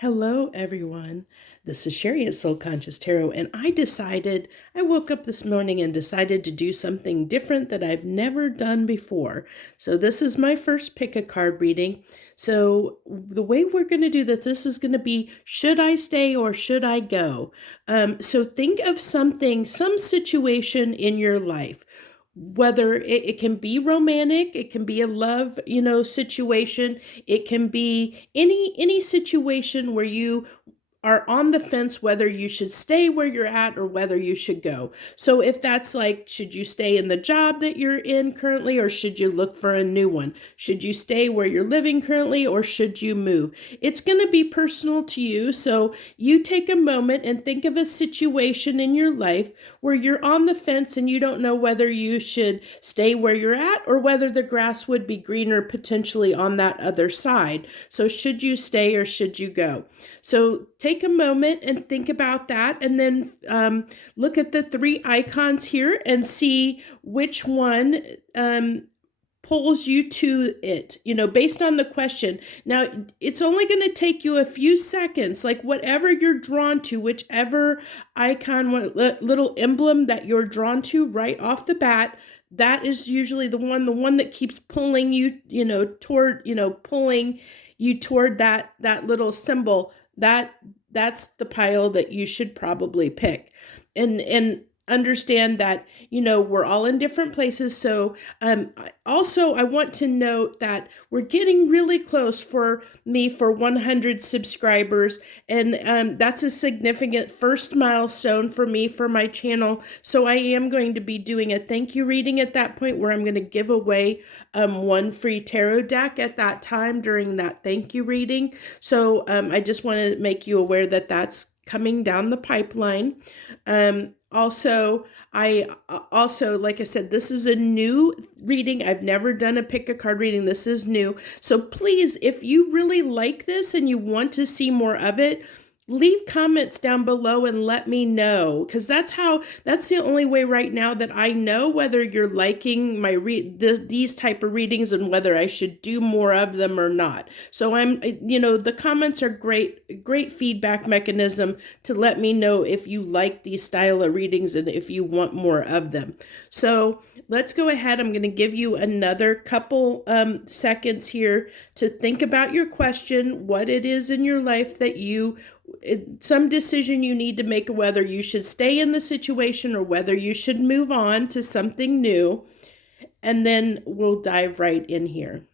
Hello, everyone. This is Sherry at Soul Conscious Tarot, and I woke up this morning and decided to do something different that I've never done before. So this is my first pick a card reading. So the way we're going to do this is going to be, should I stay or should I go? So think of some situation in your life, whether it can be romantic, it can be a love, situation, it can be any situation where you are on the fence whether you should stay where you're at or whether you should go. So if that's like, should you stay in the job that you're in currently or should you look for a new one? Should you stay where you're living currently or should you move? It's going to be personal to you. So you take a moment and think of a situation in your life where you're on the fence and you don't know whether you should stay where you're at or whether the grass would be greener potentially on that other side. So should you stay or should you go? So take a moment and think about that, and then look at the three icons here and see which one pulls you to it, based on the question. Now, it's only going to take you a few seconds, like whatever you're drawn to, whichever icon, little emblem that you're drawn to right off the bat, that is usually the one that keeps pulling you, pulling you toward that little symbol. That's the pile that you should probably pick. And understand that, we're all in different places. So also, I want to note that we're getting really close for 100 subscribers. And that's a significant first milestone for me, for my channel. So I am going to be doing a thank you reading at that point where I'm going to give away one free tarot deck at that time during that thank you reading. So I just want to make you aware that that's coming down the pipeline. Also, like I said, this is a new reading. I've never done a pick a card reading. This is new. So please, if you really like this and you want to see more of it, leave comments down below and let me know, because that's the only way right now that I know whether you're liking my these type of readings and whether I should do more of them or not. So the comments are great feedback mechanism to let me know if you like these style of readings and if you want more of them. So let's go ahead. I'm going to give you another couple seconds here to think about your question, what it is in your life that some decision you need to make, whether you should stay in the situation or whether you should move on to something new. And then we'll dive right in here.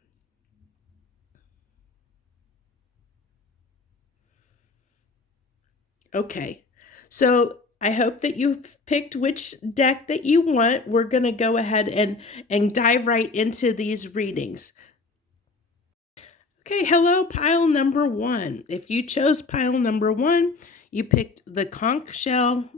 Okay, so I hope that you've picked which deck that you want. We're going to go ahead and dive right into these readings. Okay, hello, pile number one. If you chose pile number one, you picked the conch shell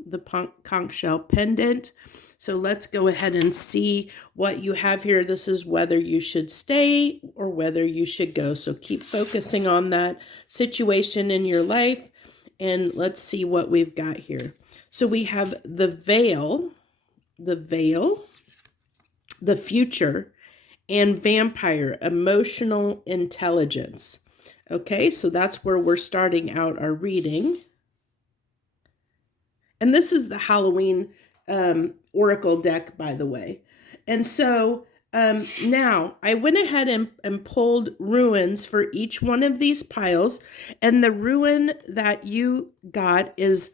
pendant. So let's go ahead and see what you have here. This is whether you should stay or whether you should go. So keep focusing on that situation in your life. And let's see what we've got here. So we have the veil, the future, and vampire, emotional intelligence. Okay, so that's where we're starting out our reading. And this is the Halloween Oracle deck, by the way. And so now I went ahead and pulled runes for each one of these piles. And the rune that you got is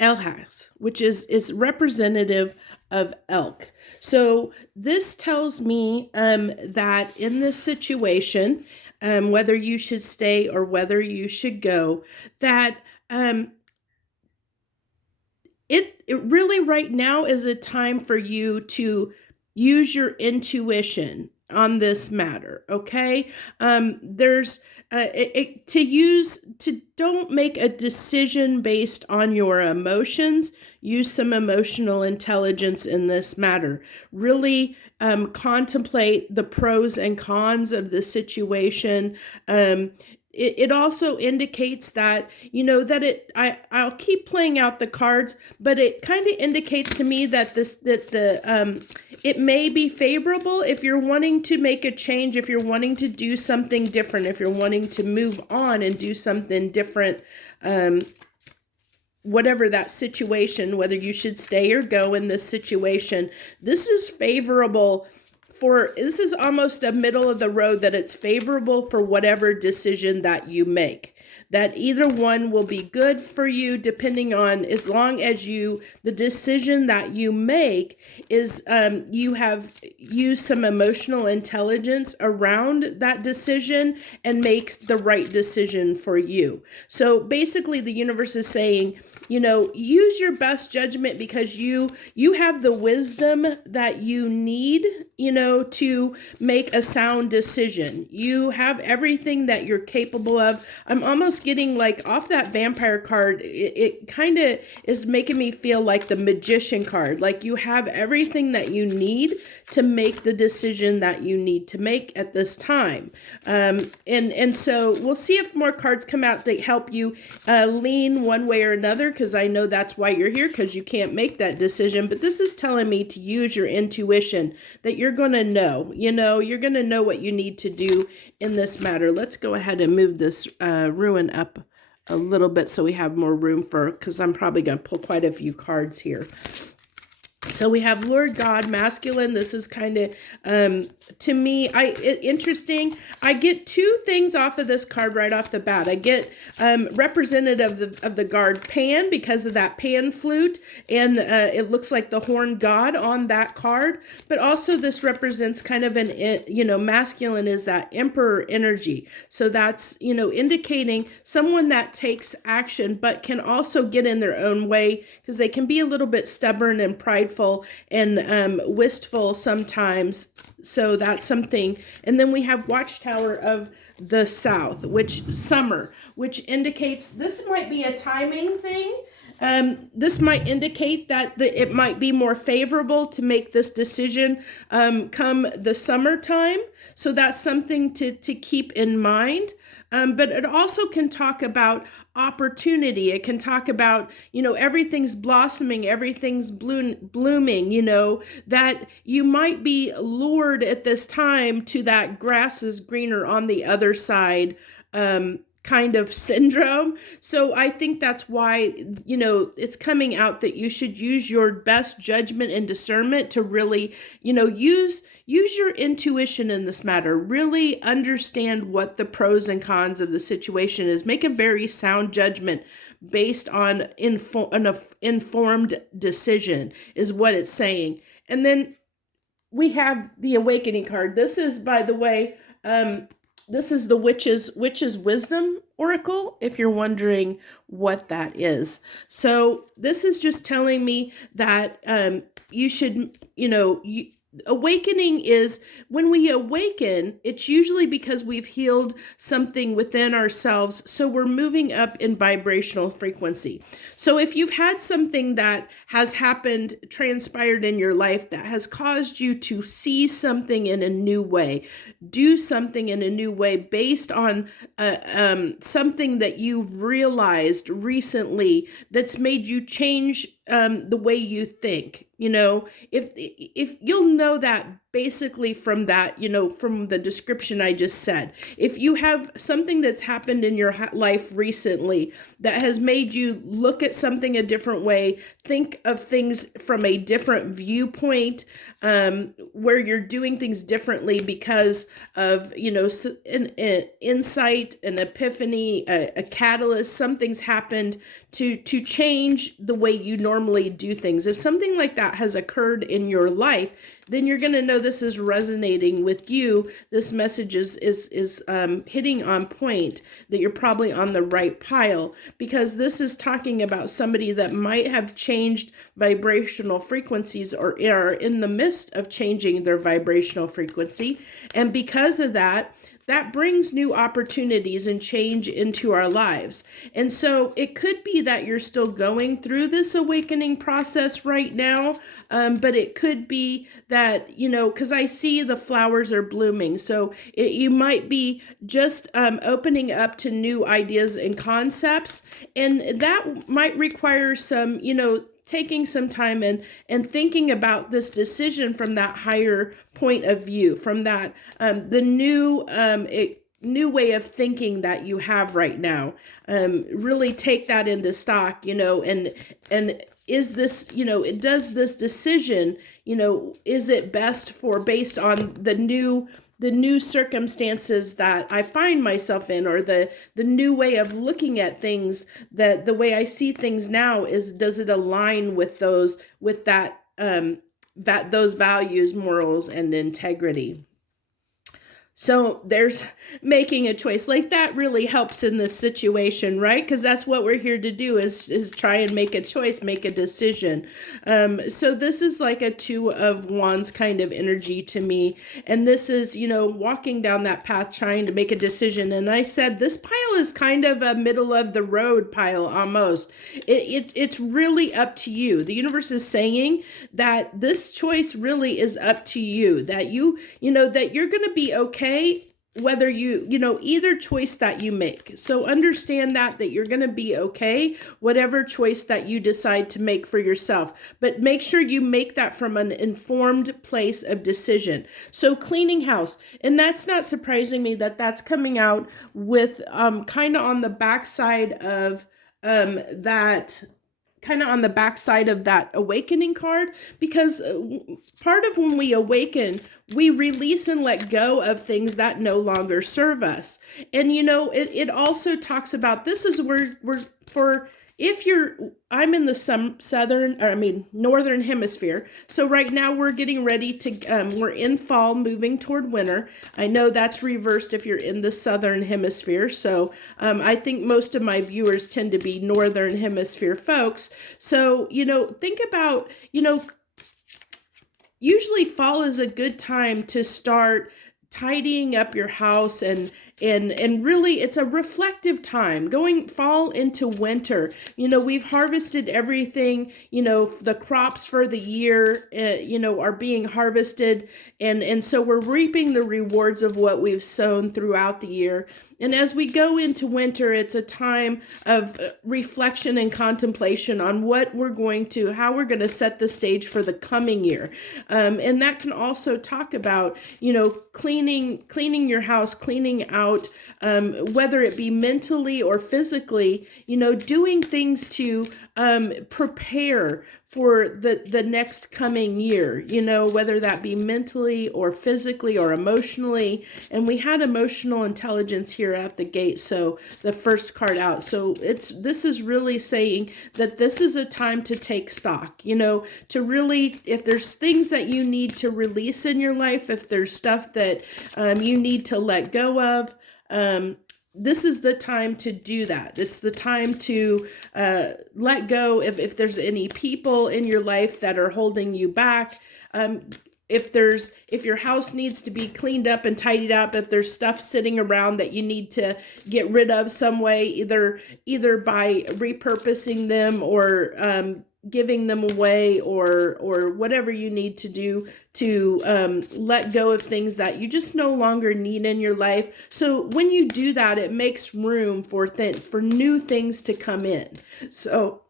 Elhaz, which is representative of elk. So this tells me that in this situation, whether you should stay or whether you should go, that it really right now is a time for you to use your intuition on this matter. Okay, don't make a decision based on your emotions. Use some emotional intelligence in this matter. Really contemplate the pros and cons of the situation. It also indicates that, I'll keep playing out the cards, but it kind of indicates to me that it may be favorable if you're wanting to make a change, if you're wanting to do something different, if you're wanting to move on and do something different, whatever that situation, whether you should stay or go in this situation, this is favorable for, this is almost a middle of the road, that it's favorable for whatever decision that you make. That either one will be good for you, depending on, as long as the decision that you make is, you have used some emotional intelligence around that decision and makes the right decision for you. So basically the universe is saying, use your best judgment, because you have the wisdom that you need, to make a sound decision. You have everything that you're capable of. I'm almost getting like off that vampire card. It kind of is making me feel like the magician card. Like you have everything that you need to make the decision that you need to make at this time. And so we'll see if more cards come out that help you lean one way or another, because I know that's why you're here, because you can't make that decision. But this is telling me to use your intuition, that you're going to know, you're going to know what you need to do in this matter. Let's go ahead and move this ruin up a little bit so we have more room because I'm probably going to pull quite a few cards here. So we have Lord God, masculine. This is kind of, to me, interesting. I get two things off of this card right off the bat. I get representative of the guard Pan, because of that pan flute, and it looks like the horned god on that card. But also this represents kind of an, masculine is that emperor energy. So that's, indicating someone that takes action, but can also get in their own way, because they can be a little bit stubborn and prideful and wistful sometimes. So that's something. And then we have Watchtower of the South, which indicates this might be a timing thing. This might indicate that it might be more favorable to make this decision come the summertime. So that's something to keep in mind. But it also can talk about opportunity. It can talk about, everything's blossoming, everything's blooming, that you might be lured at this time to that grass is greener on the other side kind of syndrome. So I think that's why, it's coming out that you should use your best judgment and discernment to really, use your intuition in this matter. Really understand what the pros and cons of the situation is. Make a very sound judgment based on an informed decision is what it's saying. And then we have the Awakening card. This is, by the way, this is the Witch's Wisdom Oracle, if you're wondering what that is. So this is just telling me that you should, awakening is when we awaken, it's usually because we've healed something within ourselves. So we're moving up in vibrational frequency. So if you've had something that has happened, transpired in your life that has caused you to see something in a new way, do something in a new way based on something that you've realized recently that's made you change the way you think. If you'll know that basically from that, from the description I just said, if you have something that's happened in your life recently that has made you look at something a different way, think of things from a different viewpoint, where you're doing things differently because of, an insight, an epiphany, a catalyst, something's happened to change the way you normally do things. If something like that has occurred in your life, then you're going to know this is resonating with you. This message is hitting on point, that you're probably on the right pile, because this is talking about somebody that might have changed vibrational frequencies or are in the midst of changing their vibrational frequency. And because of that, that brings new opportunities and change into our lives. And so it could be that you're still going through this awakening process right now, but it could be that, because I see the flowers are blooming. So you might be just opening up to new ideas and concepts, and that might require some, taking some time and thinking about this decision from that higher point of view, from that the new way of thinking that you have right now. Really take that into stock, and is this, does this decision, is it best for based on the new circumstances that I find myself in, or the new way of looking at things, that the way I see things now does it align with those values, morals, and integrity? So there's making a choice. Like, that really helps in this situation, right? Because that's what we're here to do, is try and make a choice, make a decision. So this is like a 2 of Wands kind of energy to me. And this is, walking down that path, trying to make a decision. And I said, this pile is kind of a middle of the road pile almost. It's really up to you. The universe is saying that this choice really is up to you, that that you're going to be okay whether either choice that you make. So understand that you're going to be okay, whatever choice that you decide to make for yourself. But make sure you make that from an informed place of decision. So cleaning house, and that's not surprising me that that's coming out with kind of on the backside of that awakening card, because part of when we awaken, we release and let go of things that no longer serve us. And it also talks about, this is where we're for, I'm in the northern hemisphere. So right now we're getting ready to, we're in fall, moving toward winter. I know that's reversed if you're in the southern hemisphere. So I think most of my viewers tend to be northern hemisphere folks. So, think about, usually fall is a good time to start tidying up your house, and really it's a reflective time going fall into winter. We've harvested everything, the crops for the year, are being harvested. And so we're reaping the rewards of what we've sown throughout the year. And as we go into winter, it's a time of reflection and contemplation on how we're going to set the stage for the coming year. And that can also talk about, cleaning your house, cleaning out, whether it be mentally or physically, doing things to prepare for the next coming year, whether that be mentally or physically or emotionally. And we had emotional intelligence here at the gate, so the first card out. So this is really saying that this is a time to take stock, to really, if there's things that you need to release in your life, if there's stuff that you need to let go of, this is the time to do that. It's the time to let go if there's any people in your life that are holding you back. If your house needs to be cleaned up and tidied up, if there's stuff sitting around that you need to get rid of some way, either by repurposing them or giving them away, or whatever you need to do to let go of things that you just no longer need in your life. So when you do that, it makes room for new things to come in. So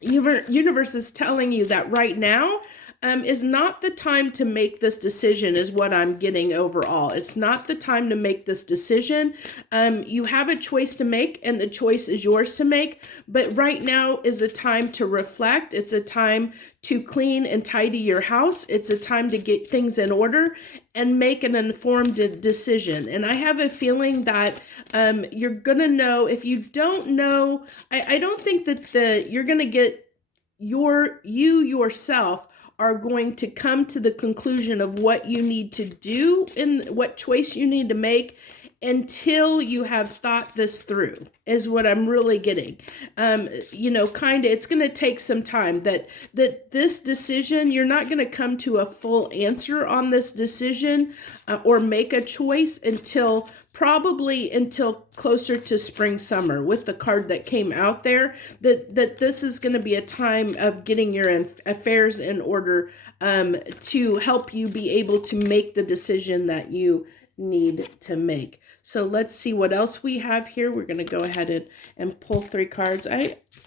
universe is telling you that right now is not the time to make this decision, is what I'm getting overall. It's not the time to make this decision. You have a choice to make, and the choice is yours to make. But right now is a time to reflect. It's a time to clean and tidy your house. It's a time to get things in order and make an informed decision. And I have a feeling that you're going to know. If you don't know, I don't think that you're going to get you yourself are going to come to the conclusion of what you need to do and what choice you need to make until you have thought this through, is what I'm really getting. It's going to take some time that this decision, you're not going to come to a full answer on this decision or make a choice until closer to spring, summer, with the card that came out there, that this is going to be a time of getting your affairs in order to help you be able to make the decision that you need to make. So let's see what else we have here. We're going to go ahead and pull 3 cards.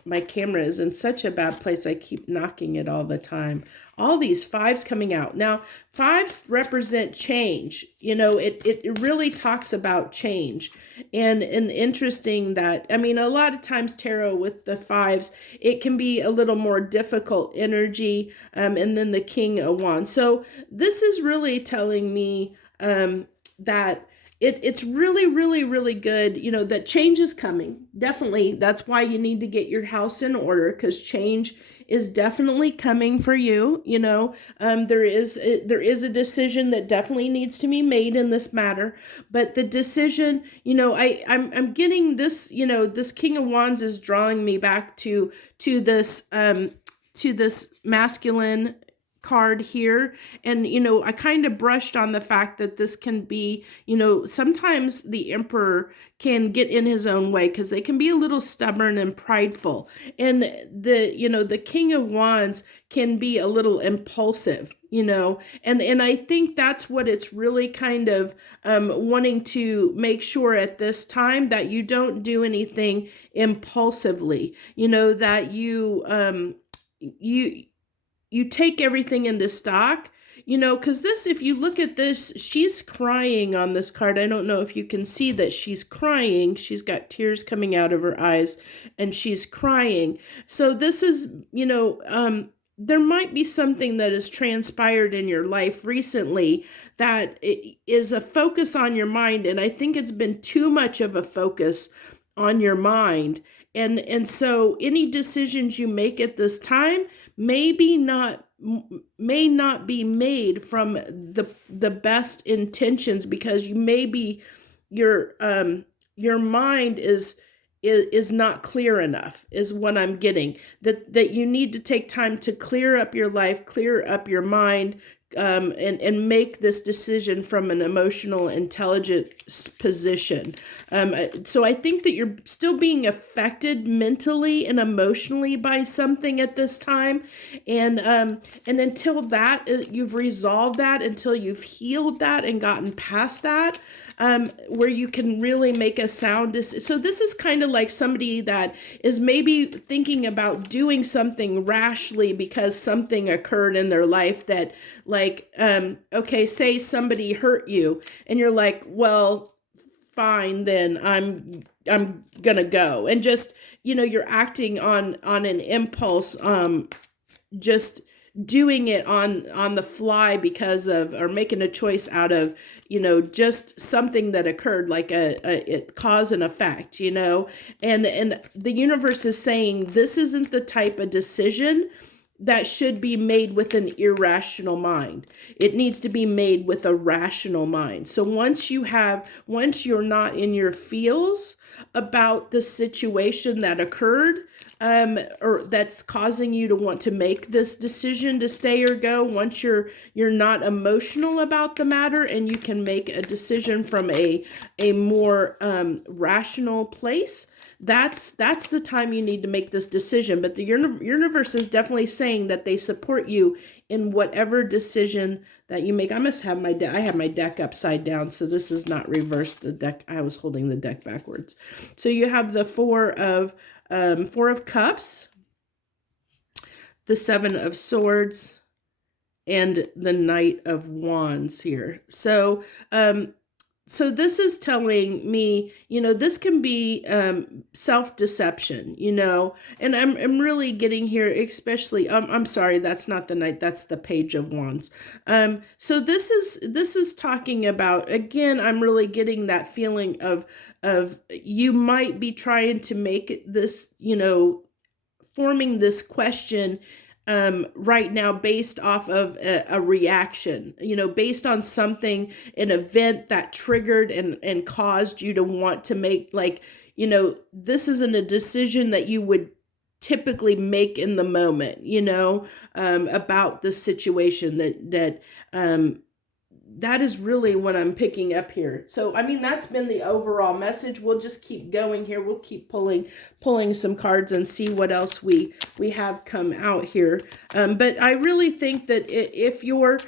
My camera is in such a bad place. I keep knocking it all the time. All these 5s coming out. Now, 5s represent change. You know, it really talks about change. And interesting that, I mean, a lot of times tarot with the 5s, it can be a little more difficult energy. And then the King of Wands. So this is really telling me that it's really, really, really good, you know, that change is coming. Definitely. That's why you need to get your house in order, because change is definitely coming for you. You know, there is a decision that definitely needs to be made in this matter. But the decision, you know, I'm getting this, you know, this King of Wands is drawing me back to this masculine card here. And, you know, I kind of brushed on the fact that this can be, you know, sometimes the Emperor can get in his own way because they can be a little stubborn and prideful. And the King of Wands can be a little impulsive, you know, and I think that's what it's really kind of wanting to make sure at this time, that you don't do anything impulsively, you know, that you take everything into stock, you know, because this, if you look at this, she's crying on this card. I don't know if you can see that she's crying. She's got tears coming out of her eyes and she's crying. So this is, you know, there might be something that has transpired in your life recently that is a focus on your mind. And I think it's been too much of a focus on your mind. And so any decisions you make at this time may not be made from the best intentions, because you may be your mind is not clear enough, is what I'm getting, that you need to take time to clear up your life, clear up your mind, and make this decision from an emotional, intelligent position. So I think that you're still being affected mentally and emotionally by something at this time. And until that, you've resolved that, until you've healed that and gotten past that, where you can really make a sound decision. So this is kind of like somebody that is maybe thinking about doing something rashly because something occurred in their life that, like, okay, say somebody hurt you and you're like, well, fine, then I'm gonna go. And just, you know, you're acting on an impulse, just doing it on the fly because of, or making a choice out of, you know, just something that occurred, like a cause and effect, you know. And the universe is saying this isn't the type of decision that should be made with an irrational mind. It needs to be made with a rational mind. So once you're not in your feels about the situation that occurred, or that's causing you to want to make this decision to stay or go, once you're not emotional about the matter and you can make a decision from a more rational place, that's the time you need to make this decision. But the universe is definitely saying that they support you in whatever decision that you make. I have my deck upside down, so this is not reversed. The deck, I was holding the deck backwards. So you have the Four of Cups, the Seven of Swords, and the Knight of Wands here. So so this is telling me, you know, this can be self-deception, you know, and I'm really getting here, especially, I'm sorry, that's not the Knight, that's the Page of Wands. So this is talking about, again, I'm really getting that feeling of you might be trying to make this, you know, forming this question right now based off of a reaction, you know, based on something, an event that triggered and caused you to want to make, like, you know, this isn't a decision that you would typically make in the moment, you know, about the situation that is really what I'm picking up here. So, I mean, that's been the overall message. We'll just keep going here. We'll keep pulling some cards and see what else we have come out here. But I really think that if you're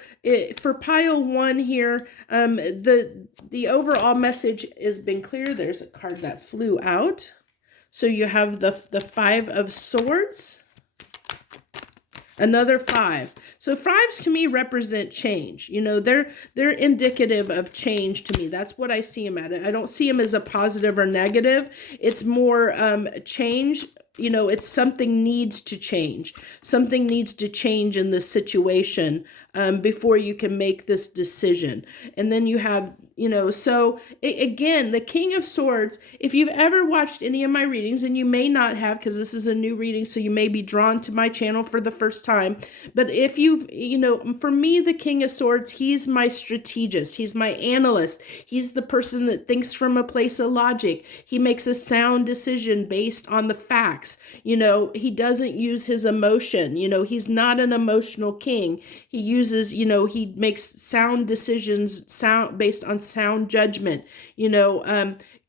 for pile one here, the overall message has been clear. There's a card that flew out. So you have the Five of Swords. Another 5. So 5s to me represent change. You know, they're indicative of change to me. That's what I see them at. I don't see them as a positive or negative. It's more change. You know, it's something needs to change. Something needs to change in this situation before you can make this decision. And then you have, you know, so again, the King of Swords, if you've ever watched any of my readings, and you may not have because this is a new reading, so you may be drawn to my channel for the first time. But if you know, for me, the King of Swords, he's my strategist. He's my analyst. He's the person that thinks from a place of logic. He makes a sound decision based on the facts. You know, he doesn't use his emotion. You know, he's not an emotional king. He uses, you know, he makes sound decisions based on sound judgment, you know,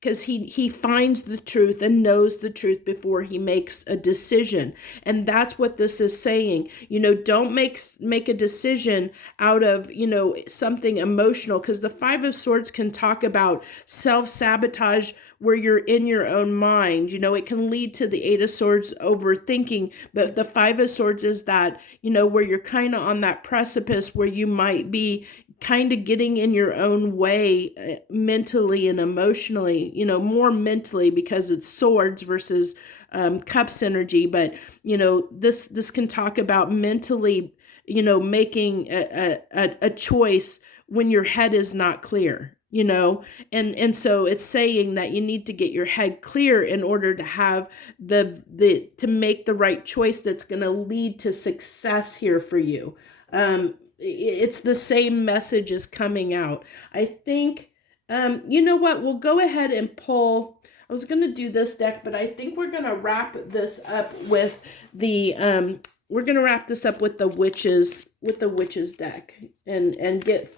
because he finds the truth and knows the truth before he makes a decision. And that's what this is saying. You know, don't make a decision out of, you know, something emotional, because the Five of Swords can talk about self-sabotage where you're in your own mind. You know, it can lead to the Eight of Swords overthinking, but the Five of Swords is that, you know, where you're kind of on that precipice where you might be kind of getting in your own way mentally and emotionally, you know, more mentally because it's swords versus cups energy. But, you know, this can talk about mentally, you know, making a choice when your head is not clear, you know, and so it's saying that you need to get your head clear in order to have to make the right choice that's going to lead to success here for you. It's the same message is coming out. I think, you know what, we'll go ahead and pull. I was going to do this deck, but I think we're going to wrap this up with the, witches deck and get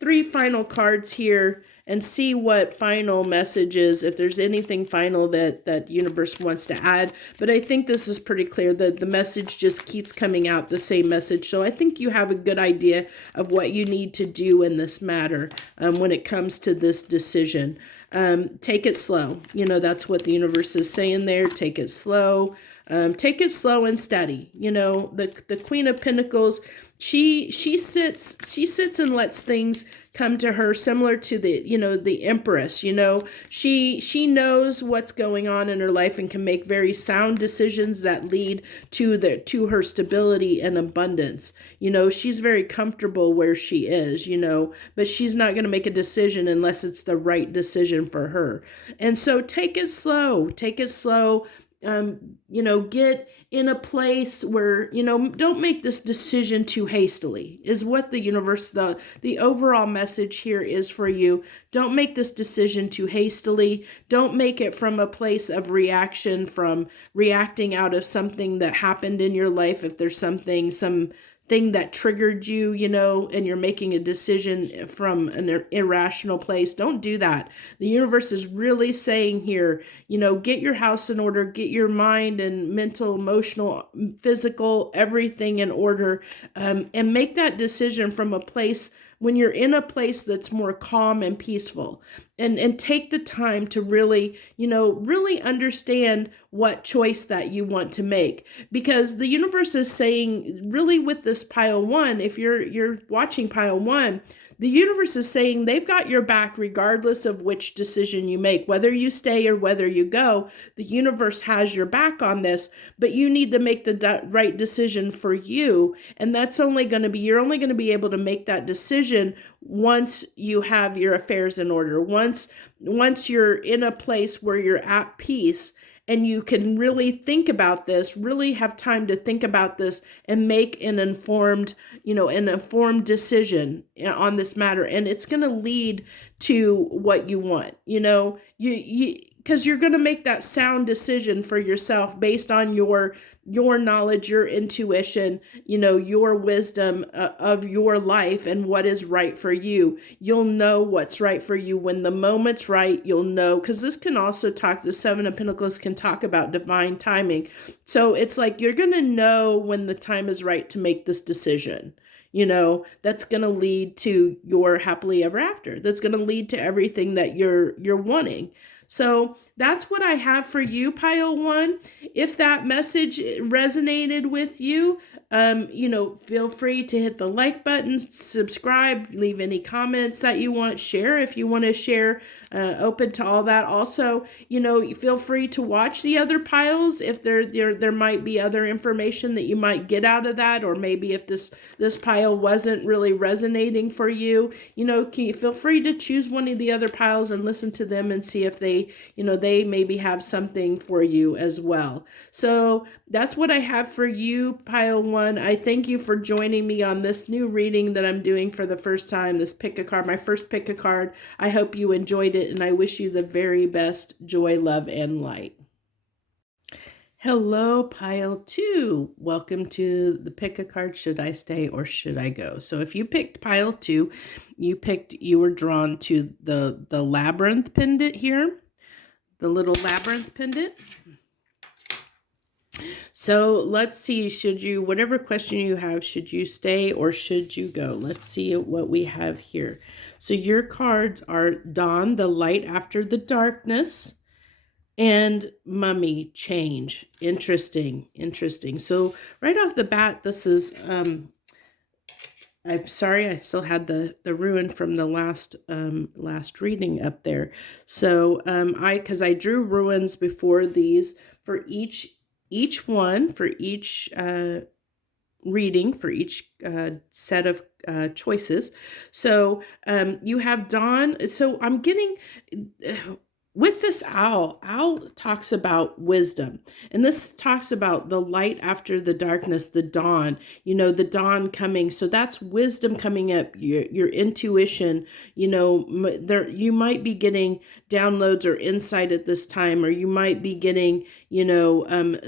3 final cards here and see what final messages, if there's anything final that universe wants to add. But I think this is pretty clear that the message just keeps coming out, the same message. So I think you have a good idea of what you need to do in this matter when it comes to this decision. Take it slow. You know, that's what the universe is saying there. Take it slow. Take it slow and steady. You know, the Queen of Pentacles, she sits and lets things come to her, similar to the Empress. You know, she knows what's going on in her life and can make very sound decisions that lead to her stability and abundance. You know, she's very comfortable where she is, you know, but she's not going to make a decision unless it's the right decision for her. And so take it slow. You know, get in a place where, you know, don't make this decision too hastily, is what the universe, the overall message here is for you. Don't make this decision too hastily. Don't make it from a place of reaction, from reacting out of something that happened in your life. If there's something that triggered you, you know, and you're making a decision from an irrational place, don't do that. The universe is really saying here, you know, get your house in order, get your mind and mental, emotional, physical, everything in order, and make that decision from a place when you're in a place that's more calm and peaceful, and take the time to really, you know, really understand what choice that you want to make, because the universe is saying really with this pile one, if you're watching pile one, the universe is saying they've got your back regardless of which decision you make, whether you stay or whether you go. The universe has your back on this, but you need to make the right decision for you. And that's you're only going to be able to make that decision once you have your affairs in order. Once you're in a place where you're at peace and you can really think about this, really have time to think about this and make an informed decision on this matter. And it's going to lead to what you want, you know, because you're going to make that sound decision for yourself based on your knowledge, your intuition, your wisdom of your life and what is right for you. You'll know what's right for you when the moment's right. You'll know, because this can also talk, the Seven of Pentacles can talk about divine timing. So it's like you're going to know when the time is right to make this decision. That's going to lead to your happily ever after. That's going to lead to everything that you're wanting. So that's what I have for you, Pile 1. If that message resonated with you, feel free to hit the like button, subscribe, leave any comments that you want, share if you want to share, open to all that. Also, feel free to watch the other piles if there might be other information that you might get out of that, or maybe if this pile wasn't really resonating for you, feel free to choose one of the other piles and listen to them and see if they maybe have something for you as well. So that's what I have for you, Pile 1. I thank you for joining me on this new reading that I'm doing for the first time, this pick a card, my first pick a card. I hope you enjoyed it, and I wish you the very best joy, love, and light. Hello, Pile 2. Welcome to the pick a card, should I stay or should I go? So if you picked Pile 2, you were drawn to the Labyrinth pendant here, the little Labyrinth pendant. So let's see, whatever question you have, should you stay or should you go? Let's see what we have here. So your cards are Dawn, the light after the darkness, and Mummy, change. Interesting. So right off the bat, this is, I'm sorry, I still had the ruin from the last reading up there. So because I drew ruins before these for each one, for each reading, for each set of choices. So you have Dawn. So I'm getting, with this owl talks about wisdom. And this talks about the light after the darkness, the dawn, the dawn coming. So that's wisdom coming up, your intuition, you might be getting downloads or insight at this time, or you might be getting,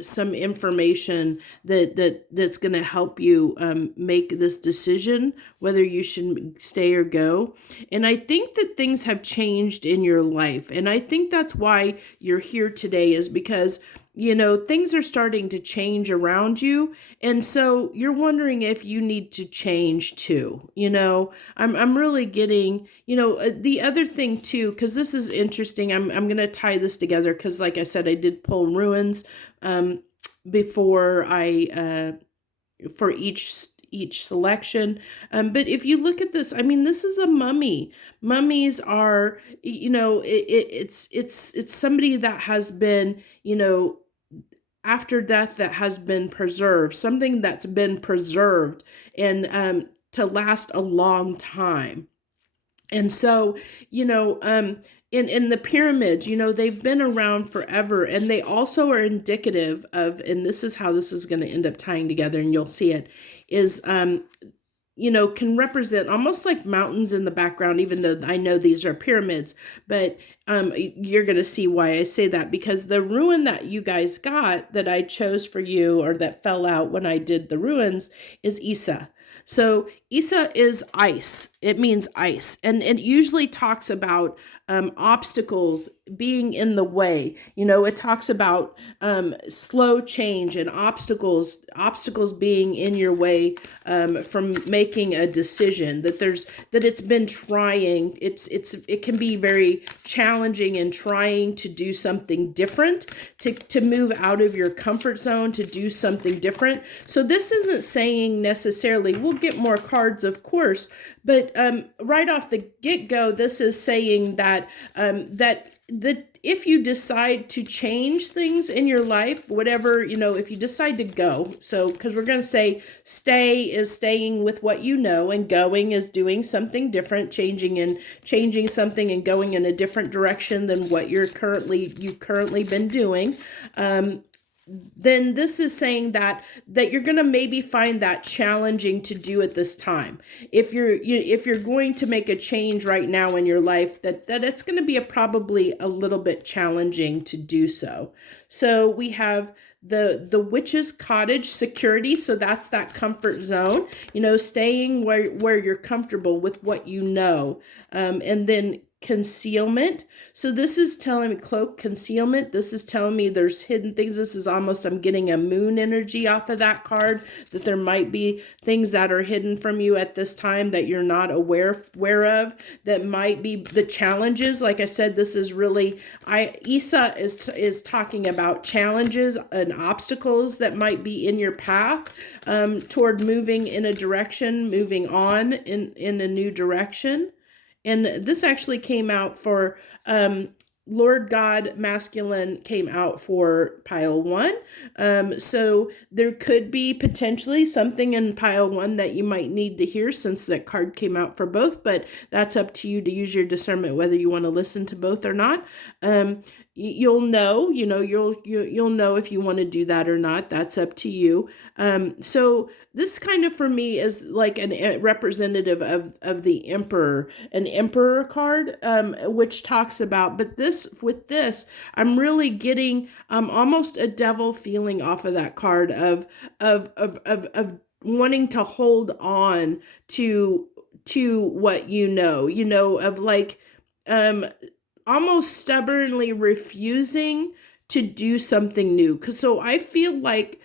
some information that's going to help you make this decision, whether you should stay or go. And I think that things have changed in your life. And I think that's why you're here today, is because things are starting to change around you. And so you're wondering if you need to change too. I'm really getting, the other thing too, because this is interesting. I'm going to tie this together because, like I said, I did pull ruins before for each selection. But if you look at this, this is a mummy. Mummies are, it's somebody that has been, after death, that has been preserved, something that's been preserved and to last a long time. And so, in the pyramids, they've been around forever, and they also are indicative of, and this is how this is going to end up tying together, and you'll see it, is, can represent almost like mountains in the background, even though I know these are pyramids, but you're going to see why I say that, because the ruin that you guys got that I chose for you, or that fell out when I did the ruins, is Isa. So Isa is ice. It means ice. And it usually talks about obstacles being in the way. It talks about slow change and obstacles being in your way from making a decision, that it's been trying. It can be very challenging in trying to do something different, to move out of your comfort zone, to do something different. So this isn't saying necessarily, we'll get more cards, of course, but right off the get-go, this is saying that if you decide to change things in your life, whatever, if you decide to go, so, because we're going to say stay is staying with what you know, and going is doing something different, changing something and going in a different direction than what you've currently been doing. then this is saying that you're going to maybe find that challenging to do at this time. If you're going to make a change right now in your life, that it's going to be probably a little bit challenging to do so. So we have the witch's cottage, security. So that's that comfort zone, staying where you're comfortable with what you know. And then concealment. So this is telling me cloak, concealment. This is telling me there's hidden things. This is almost, I'm getting a moon energy off of that card, that there might be things that are hidden from you at this time that you're not aware of, that might be the challenges. Like I said, this is really, Isa is talking about challenges and obstacles that might be in your path toward moving in a direction, moving on in a new direction. And this actually came out for Lord God masculine, came out for pile 1. So there could be potentially something in pile 1 that you might need to hear, since that card came out for both, but that's up to you to use your discernment whether you want to listen to both or not. You'll know, you'll know if you want to do that or not. That's up to you. So this kind of for me is like a representative of the emperor, an emperor card, which talks about, but with this, I'm really getting almost a devil feeling off of that card of wanting to hold on to what of like almost stubbornly refusing to do something new. So I feel like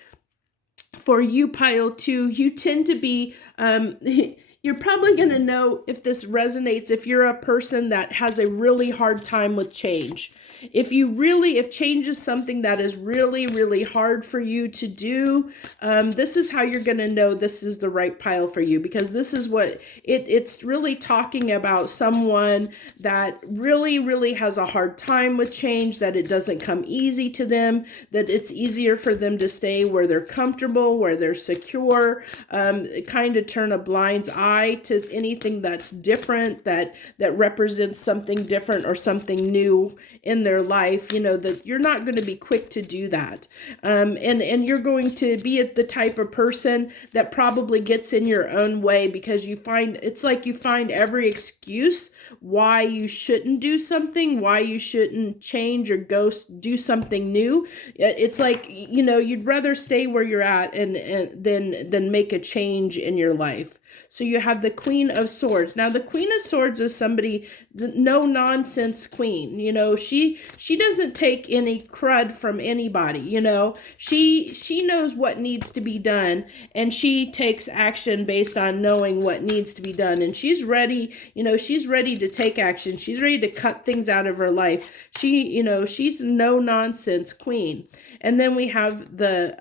for you, pile 2, you tend to be, you're probably going to know if this resonates if you're a person that has a really hard time with change. If change is something that is really, really hard for you to do, this is how you're going to know this is the right pile for you, because this is what it's really talking about, someone that really, really has a hard time with change, that it doesn't come easy to them, that it's easier for them to stay where they're comfortable, where they're secure, kind of turn a blind eye to anything that's different, that represents something different or something new in their life, that you're not going to be quick to do that. And you're going to be the type of person that probably gets in your own way, because you find every excuse why you shouldn't do something, why you shouldn't change or do something new. It's like, you'd rather stay where you're at and than make a change in your life. So you have the Queen of Swords. Now, the Queen of Swords is somebody, no nonsense queen. She doesn't take any crud from anybody. She knows what needs to be done, and she takes action based on knowing what needs to be done. And she's ready. She's ready to take action. She's ready to cut things out of her life. She's no nonsense queen. And then we have the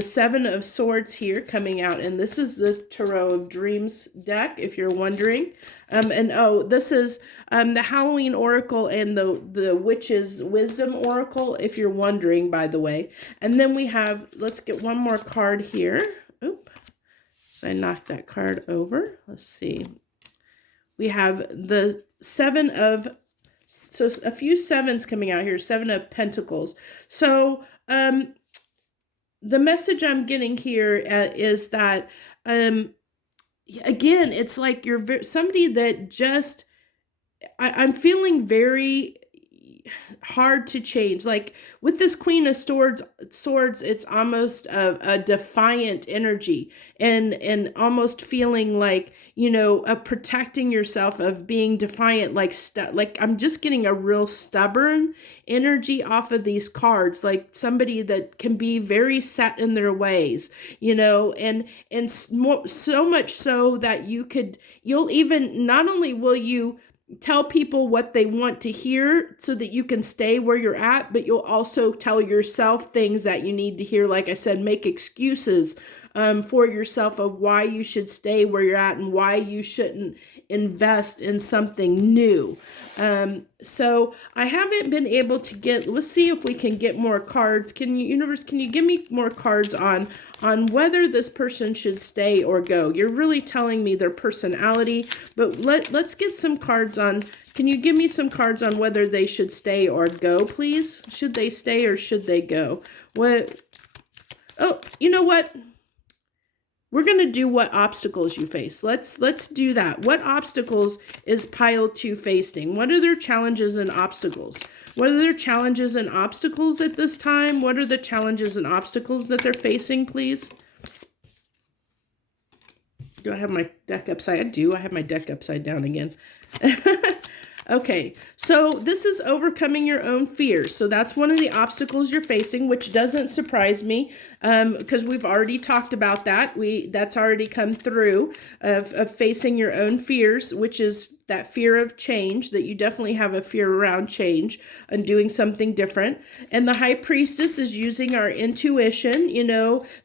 Seven of Swords here coming out, and this is the Tarot of Dreams deck, if you're wondering. This is the Halloween Oracle and the Witch's Wisdom Oracle, if you're wondering, by the way. And then we have, let's get one more card here. Oop, so I knocked that card over. Let's see. We have the so a few sevens coming out here, 7 of Pentacles. So the message I'm getting here is that, again, it's like you're somebody that just, I'm feeling very hard to change. Like with this Queen of Swords, it's almost a defiant energy, and almost feeling like, of protecting yourself, of being defiant, like I'm just getting a real stubborn energy off of these cards, like somebody that can be very set in their ways, and so much so that you'll even, not only will you tell people what they want to hear so that you can stay where you're at, but you'll also tell yourself things that you need to hear. Like I said, make excuses for yourself of why you should stay where you're at and why you shouldn't invest in something new. So I haven't been able to get, let's see if we can get more cards. Universe, can you give me more cards on whether this person should stay or go? You're really telling me their personality, but let's get some cards on, can you give me some cards on whether they should stay or go, please? Should they stay or should they go? What? Oh, you know what? We're going to do what obstacles you face. Let's do that. What obstacles is pile 2 facing? What are their challenges and obstacles? What are their challenges and obstacles at this time? What are the challenges and obstacles that they're facing, please? Do I have my deck upside? I do. I have my deck upside down again. Okay, so this is overcoming your own fears. So that's one of the obstacles you're facing, which doesn't surprise me because we've already talked about that. That's already come through of facing your own fears, which is that fear of change, that you definitely have a fear around change and doing something different. And the High Priestess is using our intuition,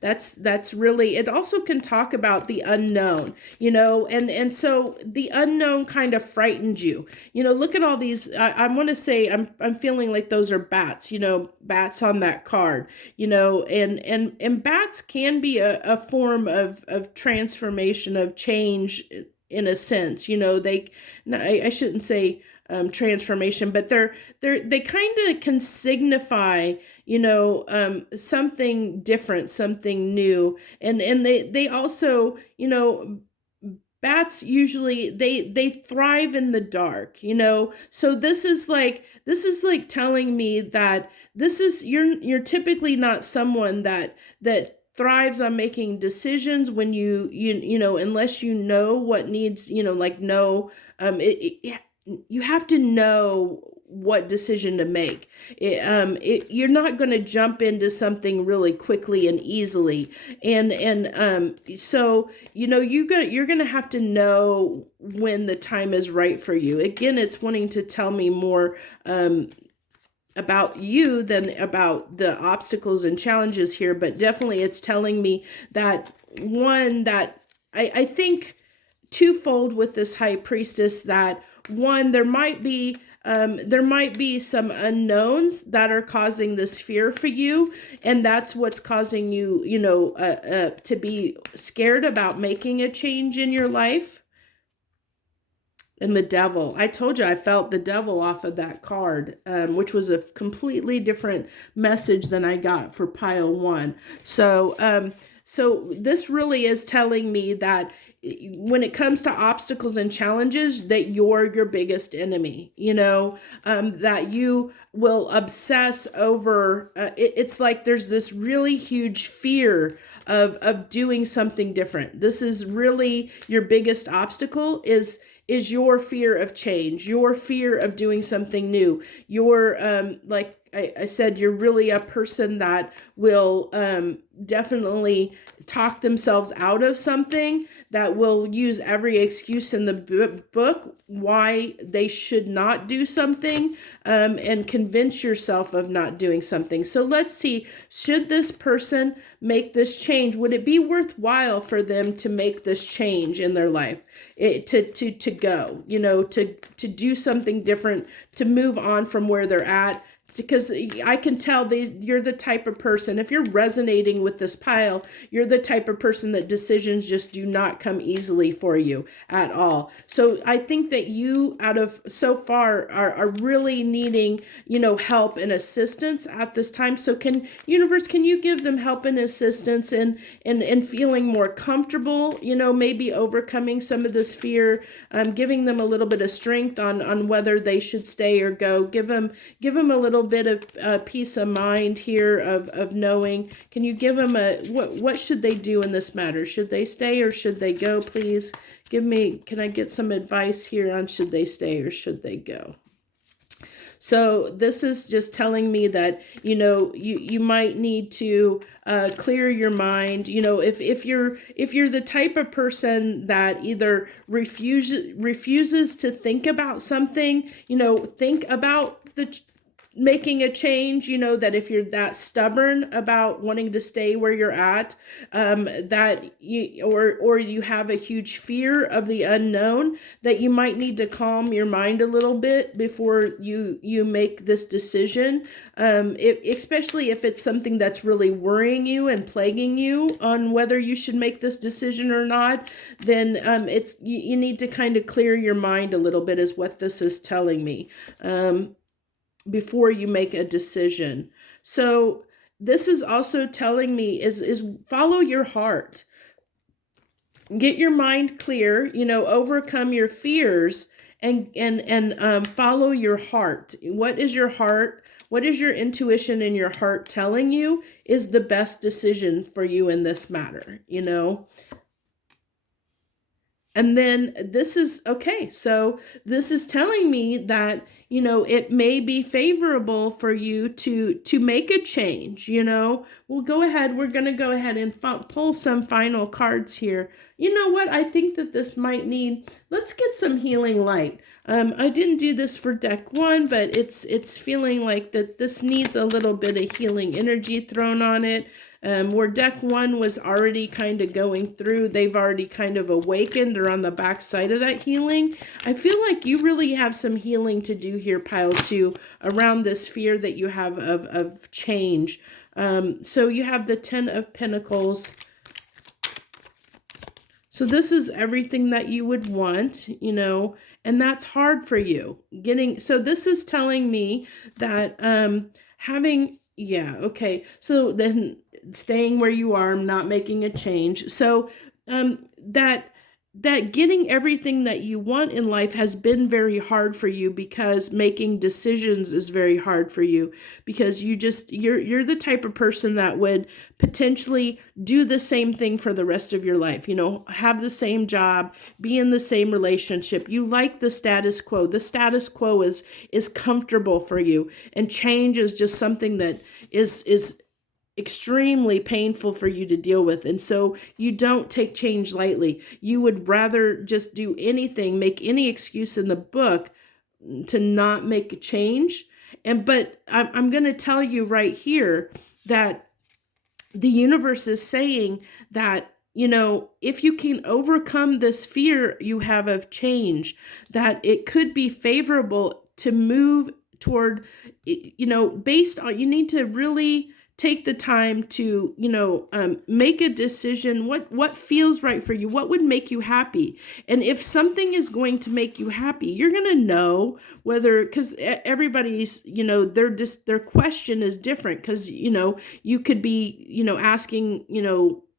that's really, it also can talk about the unknown, and so the unknown kind of frightened you. Look at all these, I want to say, I'm feeling like those are bats, bats on that card, and bats can be a form of transformation, of change, in a sense. I shouldn't say transformation, but they kind of can signify, something different, something new, and they also, bats usually they thrive in the dark, so this is like telling me that you're typically not someone that thrives on making decisions when you unless you know what needs, you have to know what decision to make. You're not going to jump into something really quickly and easily, and so you're going to have to know when the time is right for you. Again, it's wanting to tell me more about you than about the obstacles and challenges here, but definitely it's telling me that I think twofold with this High Priestess, that one, there might be some unknowns that are causing this fear for you, and that's what's causing you, to be scared about making a change in your life. And the Devil. I told you I felt the Devil off of that card, which was a completely different message than I got for pile 1. So this really is telling me that when it comes to obstacles and challenges, that you're your biggest enemy, that you will obsess over, it's like there's this really huge fear of doing something different. This is really your biggest obstacle is your fear of change, your fear of doing something new. You're, like I said, you're really a person that will definitely talk themselves out of something, that will use every excuse in the book why they should not do something, and convince yourself of not doing something. So let's see, should this person make this change? Would it be worthwhile for them to make this change in their life? To go, to do something different, to move on from where they're at, because I can tell you're the type of person, if you're resonating with this pile, you're the type of person that decisions just do not come easily for you at all. So I think that you, out of so far, are really needing, help and assistance at this time. So universe, can you give them help and assistance and feeling more comfortable, maybe overcoming some of this fear, giving them a little bit of strength on whether they should stay or go. Give them a little bit of peace of mind here of knowing. Can you give them what should they do in this matter? Should they stay or should they go? Please can I get some advice here on should they stay or should they go? So this is just telling me that, you might need to clear your mind. If you're the type of person that either refuses to think about something, think about making a change, that if you're that stubborn about wanting to stay where you're at, that you, or you have a huge fear of the unknown, that you might need to calm your mind a little bit before you make this decision. Especially if it's something that's really worrying you and plaguing you on whether you should make this decision or not, then you need to kind of clear your mind a little bit, is what this is telling me, before you make a decision. So this is also telling me is follow your heart. Get your mind clear, overcome your fears, and follow your heart. What is your heart? What is your intuition and your heart telling you is the best decision for you in this matter, And then this is, okay, so this is telling me that, it may be favorable for you to make a change, We'll go ahead, we're going to go ahead and pull some final cards here. You know what, I think that this might need, let's get some healing light. I didn't do this for deck 1, but it's feeling like that this needs a little bit of healing energy thrown on it. Where deck 1 was already kind of going through, they've already kind of awakened or on the back side of that healing. I feel like you really have some healing to do here, pile 2, around this fear that you have of change. So you have the 10 of Pentacles. So this is everything that you would want, and that's hard for you. So this is telling me that okay. So then staying where you are, not making a change. So that getting everything that you want in life has been very hard for you, because making decisions is very hard for you, because you're the type of person that would potentially do the same thing for the rest of your life, have the same job, be in the same relationship. You like the status quo. The status quo is comfortable for you, and change is just something that is extremely painful for you to deal with. And so you don't take change lightly. You would rather just do anything, make any excuse in the book to not make a change. But I'm going to tell you right here that the universe is saying that, if you can overcome this fear you have of change, that it could be favorable to move toward, based on, you need to really take the time to, make a decision. What feels right for you? What would make you happy? And if something is going to make you happy, you're going to know whether, because everybody's, their question is different, because, you could be, asking,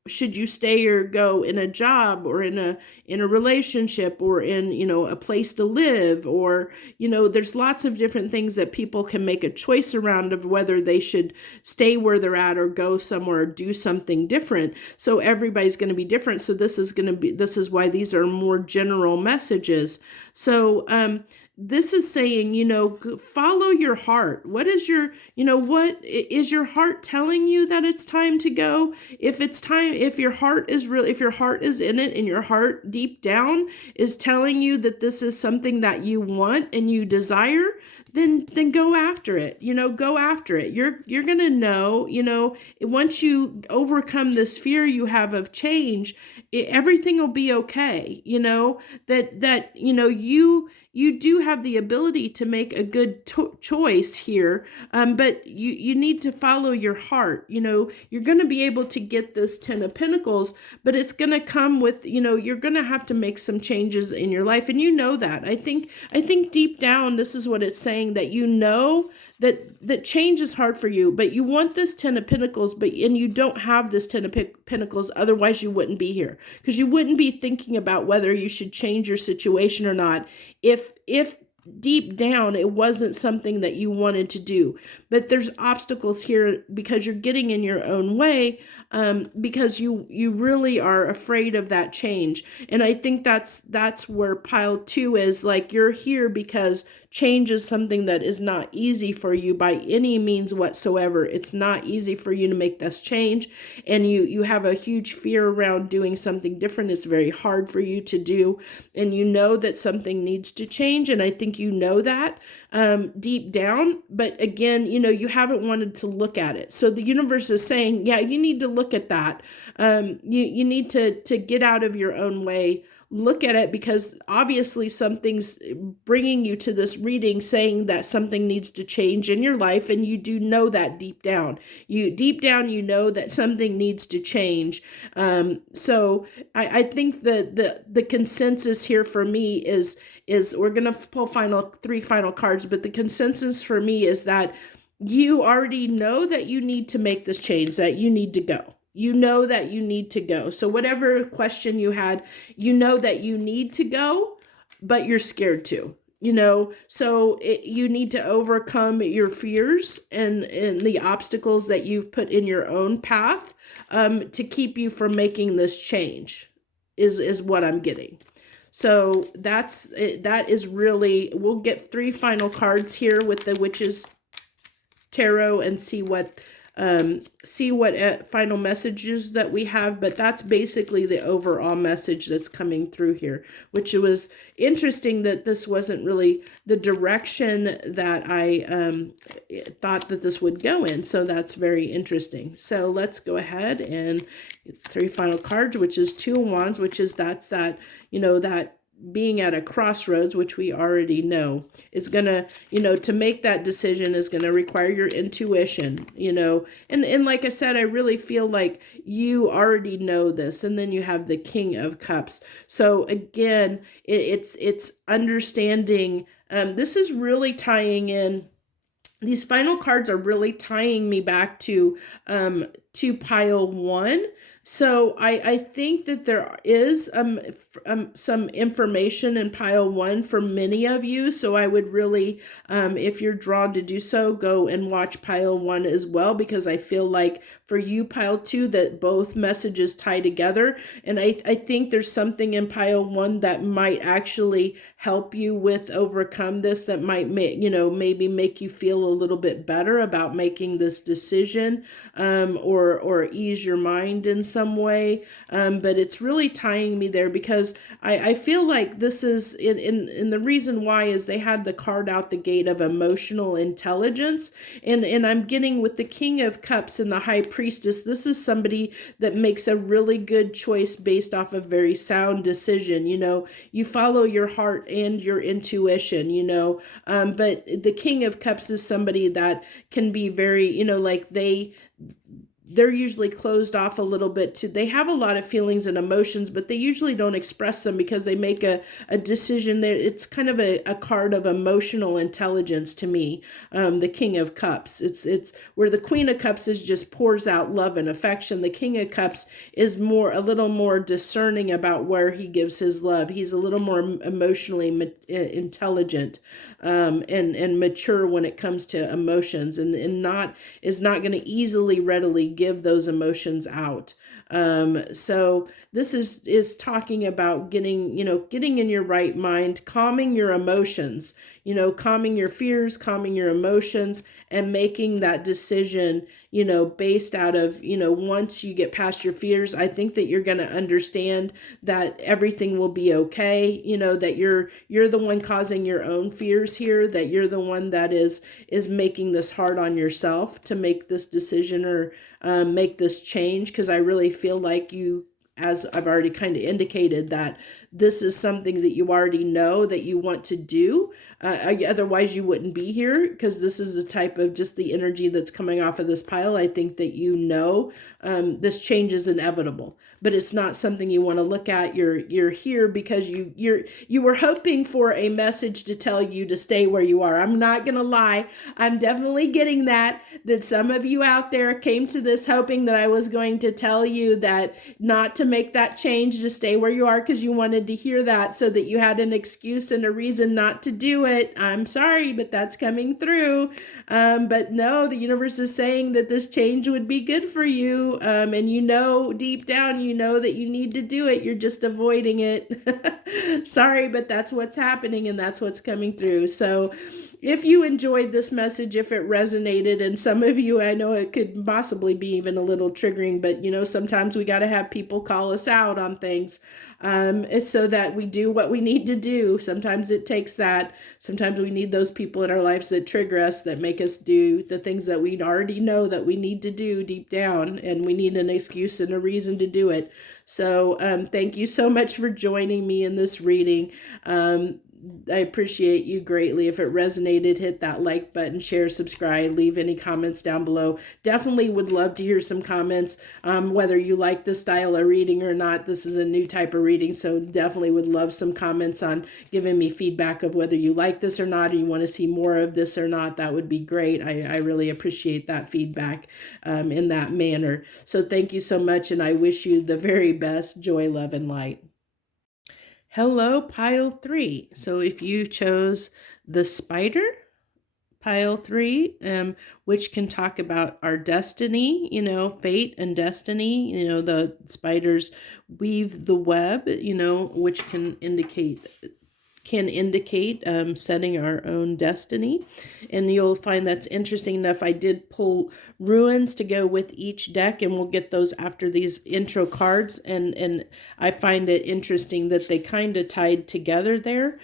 should you stay or go in a job, or in a relationship, or in, a place to live, or, there's lots of different things that people can make a choice around of whether they should stay where they're at or go somewhere or do something different. So everybody's going to be different. So this is why these are more general messages. So, this is saying, follow your heart. What is your heart telling you that it's time to go? If your heart is in it, and your heart deep down is telling you that this is something that you want and you desire, then go after it. Go after it. You're going to know, once you overcome this fear you have of change, everything will be okay. You do have the ability to make a good choice here, but you need to follow your heart. You're going to be able to get this 10 of Pentacles, but it's going to come with, you're going to have to make some changes in your life, and that. I think deep down, this is what it's saying, that that change is hard for you, but you want this 10 of Pentacles, and you don't have this 10 of Pentacles, otherwise you wouldn't be here, because you wouldn't be thinking about whether you should change your situation or not if deep down it wasn't something that you wanted to do. But there's obstacles here because you're getting in your own way, because you really are afraid of that change. And I think that's where pile 2 is, like, you're here because change is something that is not easy for you by any means whatsoever. It's not easy for you to make this change, and you have a huge fear around doing something different. It's very hard for you to do, and you know that something needs to change, and I think you know that deep down, but again, you haven't wanted to look at it. So the universe is saying, yeah, you need to look at that. You need to get out of your own way, look at it, because obviously something's bringing you to this reading saying that something needs to change in your life, and you do know that deep down. You know that something needs to change. So I think the consensus here for me is we're gonna pull three final cards, but the consensus for me is that you already know that you need to make this change, that you need to go. You know that you need to go. So whatever question you had, you know that you need to go, but you're scared to, so you need to overcome your fears and the obstacles that you've put in your own path to keep you from making this change is what I'm getting. So that is really, we'll get three final cards here with the Witch's Tarot and see what final messages that we have, but that's basically the overall message that's coming through here, which it was interesting that this wasn't really the direction that I thought that this would go in. So that's very interesting. So let's go ahead and three final cards, which is Two of Wands, which is that being at a crossroads, which we already know is gonna, to make that decision is gonna require your intuition, and like I said, I really feel like you already know this. And then you have the King of Cups. So again, it's understanding. This is really tying in. These final cards are really tying me back to pile one. So I think that there is some information in pile one for many of you. So I would really, if you're drawn to do so, go and watch pile one as well, because I feel like for you, pile two, that both messages tie together. And I think there's something in pile one that might actually help you with overcome this, that might maybe make you feel a little bit better about making this decision, or ease your mind in some way. But it's really tying me there, because I feel like this is in the reason why is they had the card out the gate of emotional intelligence, and I'm getting with the King of Cups and the High Priestess, this is somebody that makes a really good choice based off a very sound decision. You follow your heart and your intuition, but the King of Cups is somebody that can be very, like they're usually closed off a little bit too. They have a lot of feelings and emotions, but they usually don't express them because they make a decision there. It's kind of a card of emotional intelligence to me. The King of Cups. It's where the Queen of Cups is just pours out love and affection. The King of Cups is a little more discerning about where he gives his love. He's a little more emotionally intelligent, and mature when it comes to emotions, and is not going to easily readily give those emotions out. So this is talking about getting in your right mind, calming your emotions, calming your fears, calming your emotions, and making that decision, based out of, once you get past your fears, I think that you're going to understand that everything will be okay, that you're the one causing your own fears here, that you're the one that is making this hard on yourself to make this decision or make this change, because I really feel like you, as I've already kind of indicated, that this is something that you already know that you want to do. Otherwise you wouldn't be here, because this is the type of just the energy that's coming off of this pile. I think that this change is inevitable, but it's not something you want to look at. You're here because you were hoping for a message to tell you to stay where you are. I'm not going to lie. I'm definitely getting that some of you out there came to this hoping that I was going to tell you that not to make that change, to stay where you are because you wanted wanted to hear that so that you had an excuse and a reason not to do it. I'm sorry, but that's coming through. But no, the universe is saying that this change would be good for you. And you know, deep down, you know that you need to do it. You're just avoiding it. Sorry, but that's what's happening and that's what's coming through. So if you enjoyed this message, if it resonated, and some of you, I know it could possibly be even a little triggering, but you know, sometimes we got to have people call us out on things so that we do what we need to do. Sometimes it takes that. Sometimes we need those people in our lives that trigger us, that make us do the things that we already know that we need to do deep down, and we need an excuse and a reason to do it. So thank you so much for joining me in this reading. I appreciate you greatly. If it resonated, hit that like button, share, subscribe, leave any comments down below. Definitely would love to hear some comments, whether you like this style of reading or not. This is a new type of reading, so definitely would love some comments on giving me feedback of whether you like this or not, or you want to see more of this or not. That would be great. I really appreciate that feedback in that manner. So thank you so much, and I wish you the very best. Joy, love, and light. Hello, pile 3. So if you chose the spider, pile 3, which can talk about our destiny, you know, fate and destiny, you know, the spiders weave the web, you know, which can indicate setting our own destiny. And you'll find that's interesting enough. I did pull ruins to go with each deck, and we'll get those after these intro cards. And I find it interesting that they kind of tied together there.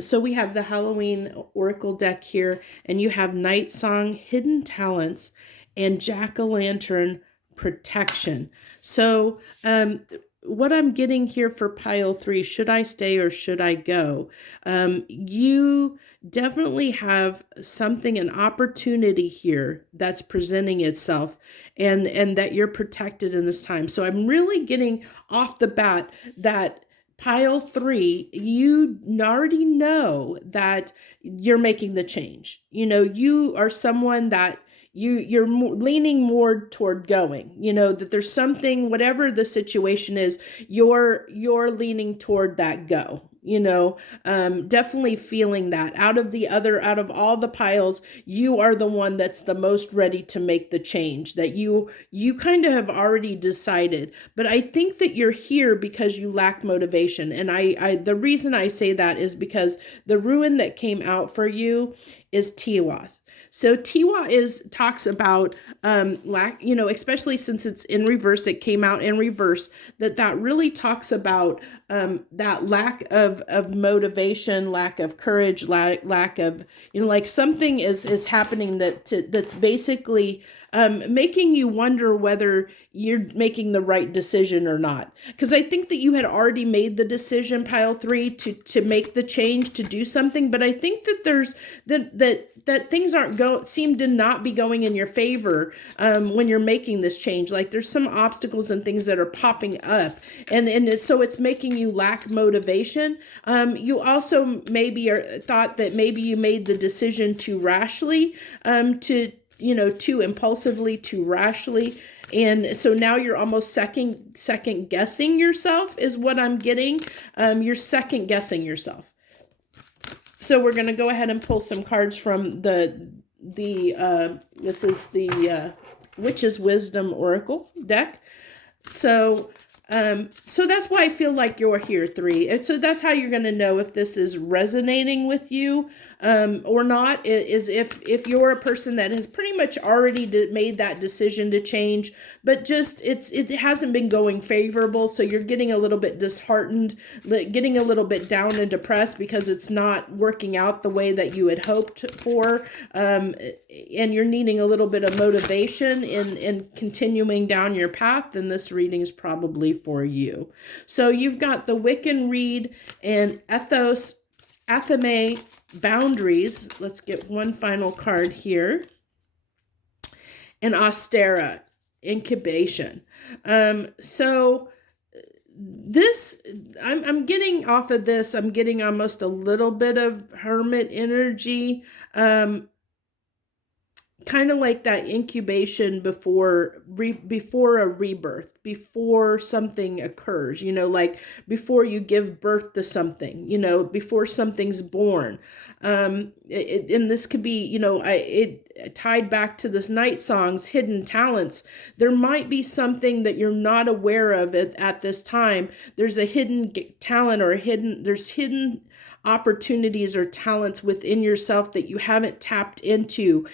So we have the Halloween Oracle deck here, and you have Night Song, Hidden Talents, and Jack-o'-lantern Protection. So what I'm getting here for pile 3, should I stay or should I go? You definitely have something, an opportunity here that's presenting itself, and that you're protected in this time. So I'm really getting off the bat that pile 3, you already know that you're making the change. You know, you are someone that you're leaning more toward going, you know, that there's something, whatever the situation is, you're leaning toward that go, you know, definitely feeling that out of all the piles, you are the one that's the most ready to make the change, that you kind of have already decided. But I think that you're here because you lack motivation. And I the reason I say that is because the ruin that came out for you is Tiawath. So Tiwa talks about lack, you know, especially since it's in reverse, it came out in reverse, that really talks about that lack of motivation, lack of courage, lack of, you know, like something is happening that's basically making you wonder whether you're making the right decision or not. Because I think that you had already made the decision, pile 3, to make the change, to do something. But I think that there's that things seem to not be going in your favor when you're making this change. Like there's some obstacles and things that are popping up, and so it's making you lack motivation. You also maybe thought that maybe you made the decision too rashly, too impulsively, too rashly. And so now you're almost second guessing yourself is what I'm getting. You're second guessing yourself. So we're going to go ahead and pull some cards from this is the Witch's Wisdom Oracle deck. So that's why I feel like you're here, 3. And so that's how you're going to know if this is resonating with you or not, is if you're a person that has pretty much already made that decision to change, but just it hasn't been going favorable. So you're getting a little bit disheartened, getting a little bit down and depressed because it's not working out the way that you had hoped for. And you're needing a little bit of motivation in continuing down your path, then this reading is probably for you. So you've got the Wiccan Reed and Athame Boundaries. Let's get one final card here. And Austera, Incubation. So this, I'm getting off of this, I'm getting almost a little bit of hermit energy. kind of like that incubation before a rebirth, before something occurs, like before you give birth to something, before something's born. And this could be, it tied back to this night song's hidden talents. There might be something that you're not aware of at this time. There's a hidden talent, or there's hidden opportunities or talents within yourself that you haven't tapped into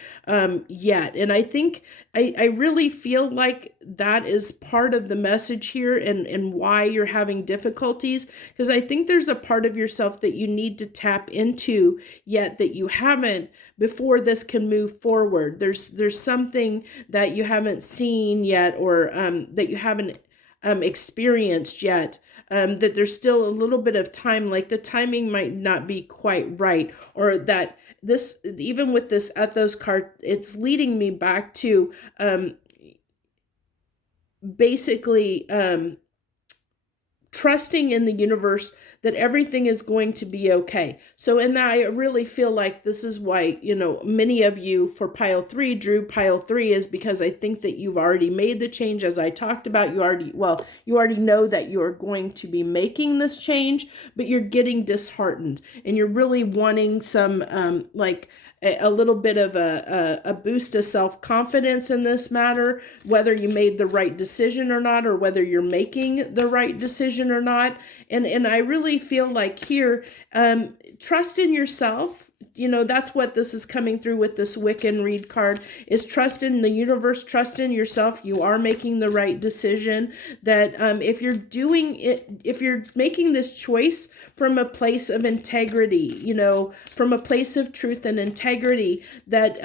yet. And I think I really feel like that is part of the message here, and why you're having difficulties, because I think there's a part of yourself that you need to tap into yet that you haven't, before this can move forward. There's something that you haven't seen yet, or that you haven't experienced yet, that there's still a little bit of time, like the timing might not be quite right, or that this, even with this ethos card, it's leading me back to basically trusting in the universe that everything is going to be okay. So in that, I really feel like this is why, many of you for pile 3 drew pile 3, is because I think that you've already made the change, as I talked about. You already know that you are going to be making this change, but you're getting disheartened, and you're really wanting some a little bit of a boost of self-confidence in this matter, whether you made the right decision or not, or whether you're making the right decision or not. And I really feel like here, trust in yourself. That's what this is coming through with this Wiccan-Reid card, is trust in the universe, trust in yourself. You are making the right decision. That if you're doing it, if you're making this choice from a place of integrity, from a place of truth and integrity, that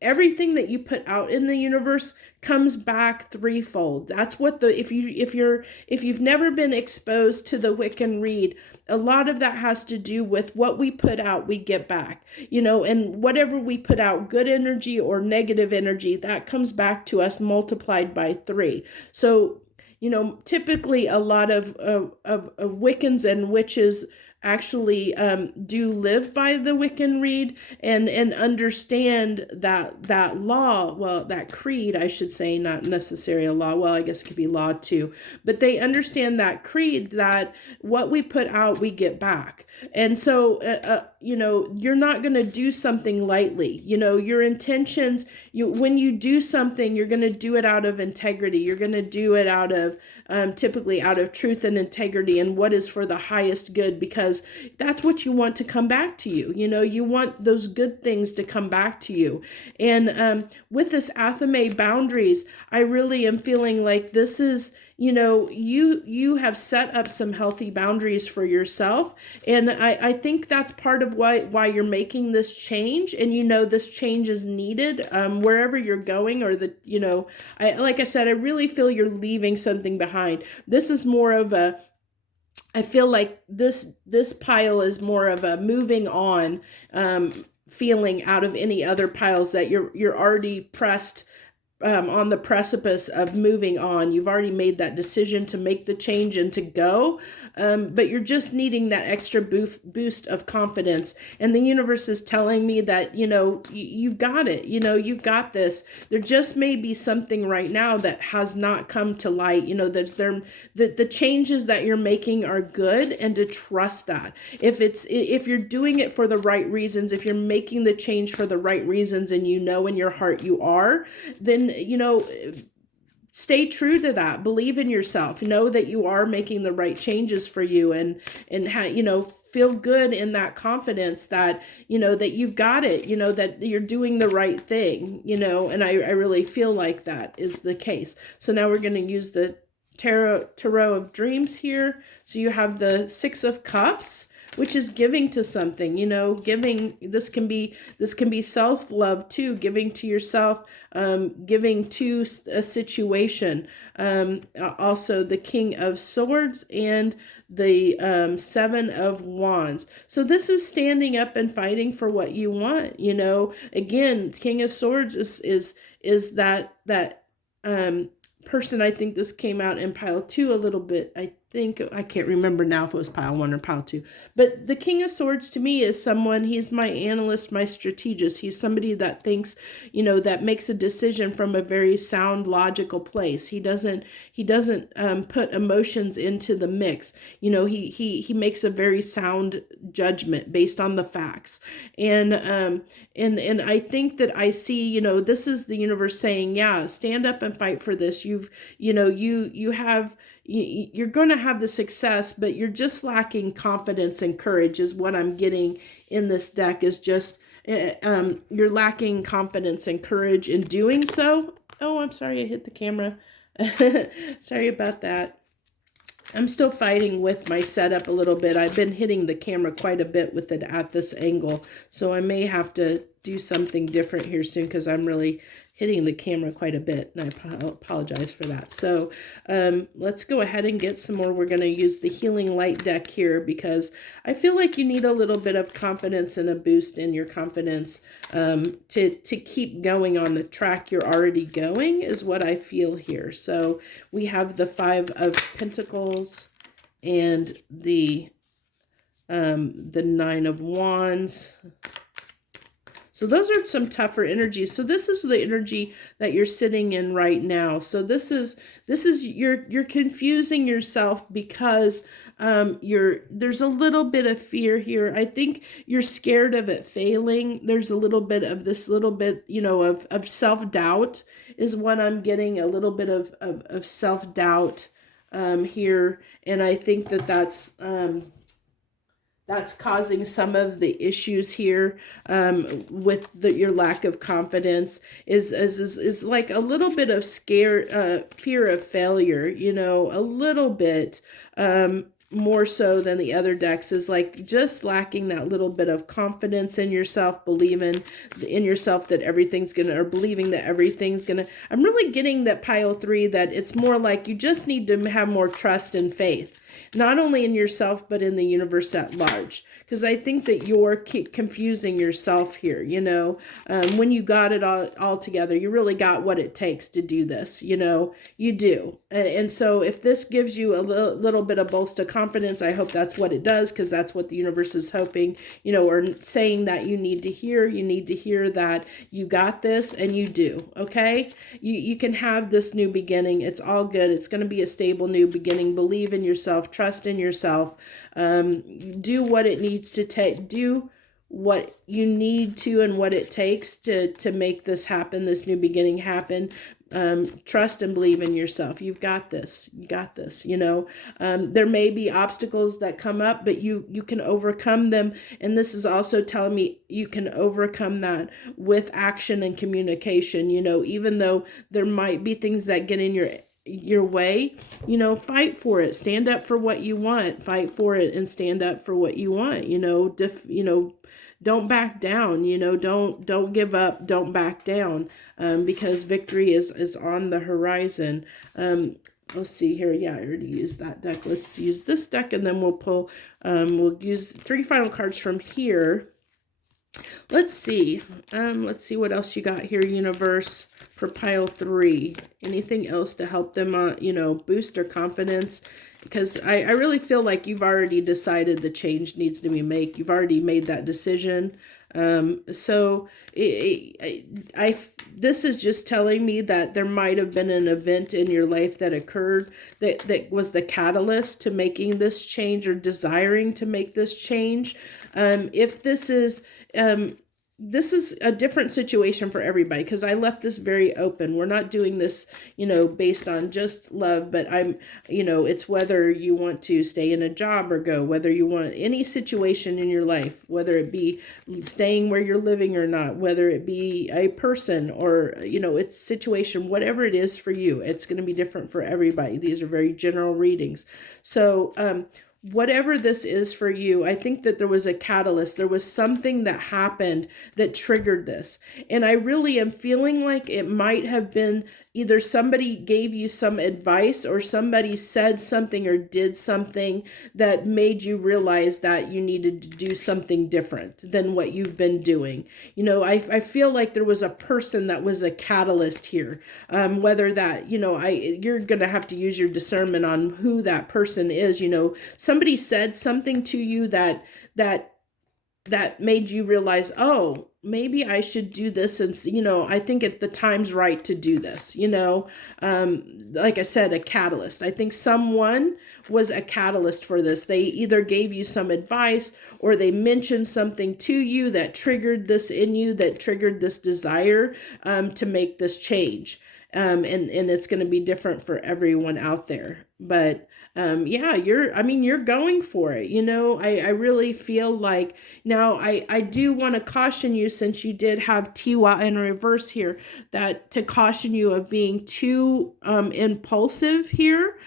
everything that you put out in the universe comes back threefold. That's what if you've never been exposed to the Wiccan-Reid, a lot of that has to do with what we put out, we get back, and whatever we put out, good energy or negative energy, that comes back to us multiplied by 3. So, typically a lot of Wiccans and witches actually do live by the Wiccan-Reid and understand that law, well, that creed, I should say, not necessarily a law, well, I guess it could be law too, but they understand that creed, that what we put out, we get back. And so, you're not going to do something lightly. Your intentions, when you do something, you're going to do it out of integrity. You're going to do it out of, typically out of truth and integrity and what is for the highest good, because that's what you want to come back to you. You want those good things to come back to you. And with this Athame boundaries, I really am feeling like this is, you have set up some healthy boundaries for yourself. And I think that's part of why you're making this change. And this change is needed wherever you're going, or like I said, I really feel you're leaving something behind. This is more of a, I feel like this pile is more of a moving on feeling out of any other piles, that you're already pressed on the precipice of moving on. You've already made that decision to make the change and to go, but you're just needing that extra boost of confidence. And the universe is telling me that, you've got it, you've got this. There just may be something right now that has not come to light, that the changes that you're making are good, and to trust that. If you're doing it for the right reasons, if you're making the change for the right reasons, and in your heart you are, then stay true to that. Believe in yourself. Know that you are making the right changes for you, and feel good in that confidence that, that you've got it, that you're doing the right thing, and I really feel like that is the case. So now we're going to use the Tarot of Dreams here. So you have the 6 of Cups, which is giving to something, giving. This can be self-love too, giving to yourself, giving to a situation. Also the King of Swords and the 7 of Wands. So this is standing up and fighting for what you want. Again, King of Swords is that person. I think this came out in pile 2 a little bit. I think, I can't remember now if it was pile 1 or pile 2, but the King of Swords to me is someone, he's my analyst, my strategist. He's somebody that thinks, that makes a decision from a very sound, logical place. He doesn't put emotions into the mix. He makes a very sound judgment based on the facts. And I think that I see, this is the universe saying, yeah, stand up and fight for this. You're going to have the success, but you're just lacking confidence and courage is what I'm getting in this deck, is just you're lacking confidence and courage in doing so. Oh, I'm sorry, I hit the camera. Sorry about that. I'm still fighting with my setup a little bit. I've been hitting the camera quite a bit with it at this angle, so I may have to do something different here soon because I'm really hitting the camera quite a bit, and I apologize for that. So let's go ahead and get some more. We're going to use the Healing Light deck here because I feel like you need a little bit of confidence and a boost in your confidence to keep going on the track you're already going, is what I feel here. So we have the 5 of Pentacles and the 9 of Wands. So those are some tougher energies. So this is the energy that you're sitting in right now. So this is you're confusing yourself because there's a little bit of fear here. I think you're scared of it failing. There's a little bit of this little bit, of self-doubt is what I'm getting, a little bit of self-doubt here. And I think that's causing some of the issues here with your lack of confidence is like a little bit of fear of failure, a little bit more so than the other decks, is like just lacking that little bit of confidence in yourself, believing in yourself that everything's gonna, or believing that everything's gonna. I'm really getting that pile 3, that it's more like you just need to have more trust and faith, not only in yourself, but in the universe at large. Because I think that you're confusing yourself here, when you got it all together, you really got what it takes to do this, you do. And so if this gives you a little bit of boost of confidence, I hope that's what it does, because that's what the universe is hoping, or saying that you need to hear. You need to hear that you got this, and you do, okay? You can have this new beginning. It's all good. It's going to be a stable new beginning. Believe in yourself. Trust in yourself. Do what it needs to take. Do what you need to and what it takes to make this happen, this new beginning happen. Trust and believe in yourself. You've got this. You got this. There may be obstacles that come up, but you can overcome them. And this is also telling me you can overcome that with action and communication. Even though there might be things that get in your way, fight for it. Stand up for what you want. Fight for it and stand up for what you want. Don't back down. Don't give up. Don't back down. Because victory is on the horizon. Let's see here. Yeah, I already used that deck. Let's use this deck, and then we'll pull. We'll use 3 final cards from here. Let's see. Let's see what else you got here, universe, for pile 3. Anything else to help them, boost their confidence? Because I really feel like you've already decided the change needs to be made. You've already made that decision. So this is just telling me that there might have been an event in your life that occurred that was the catalyst to making this change, or desiring to make this change. If this is a different situation for everybody, because I left this very open. We're not doing this, based on just love, but it's whether you want to stay in a job or go, whether you want any situation in your life, whether it be staying where you're living or not, whether it be a person or, it's situation, whatever it is for you, it's going to be different for everybody. These are very general readings. So, whatever this is for you, I think that there was a catalyst. There was something that happened that triggered this. And I really am feeling like it might have been either somebody gave you some advice or somebody said something or did something that made you realize that you needed to do something different than what you've been doing. I feel like there was a person that was a catalyst here. Whether that, you're going to have to use your discernment on who that person is. Somebody said something to you that made you realize, oh, maybe I should do this. And, I think the time's right to do this, like I said, a catalyst. I think someone was a catalyst for this. They either gave you some advice or they mentioned something to you that triggered this in you, that triggered this desire to make this change. And it's going to be different for everyone out there. But you're going for it. I really feel like now I do want to caution you, since you did have Tiwa in reverse here, that to caution you of being too impulsive here,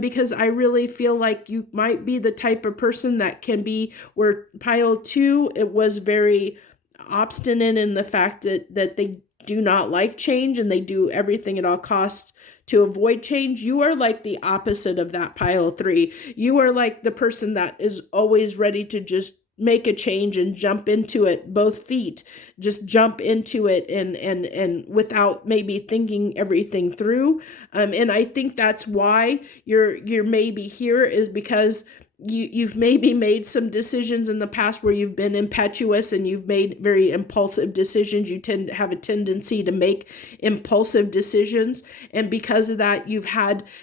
because I really feel like you might be the type of person that can be where pile 2, it was very obstinate in the fact that they do not like change and they do everything at all costs to avoid change. You are like the opposite of that pile 3. You are like the person that is always ready to just make a change and jump into it, both feet, just jump into it and without maybe thinking everything through. And I think that's why you're maybe here, is because you've maybe made some decisions in the past where you've been impetuous and you've made very impulsive decisions. You tend to have a tendency to make impulsive decisions. And because of that,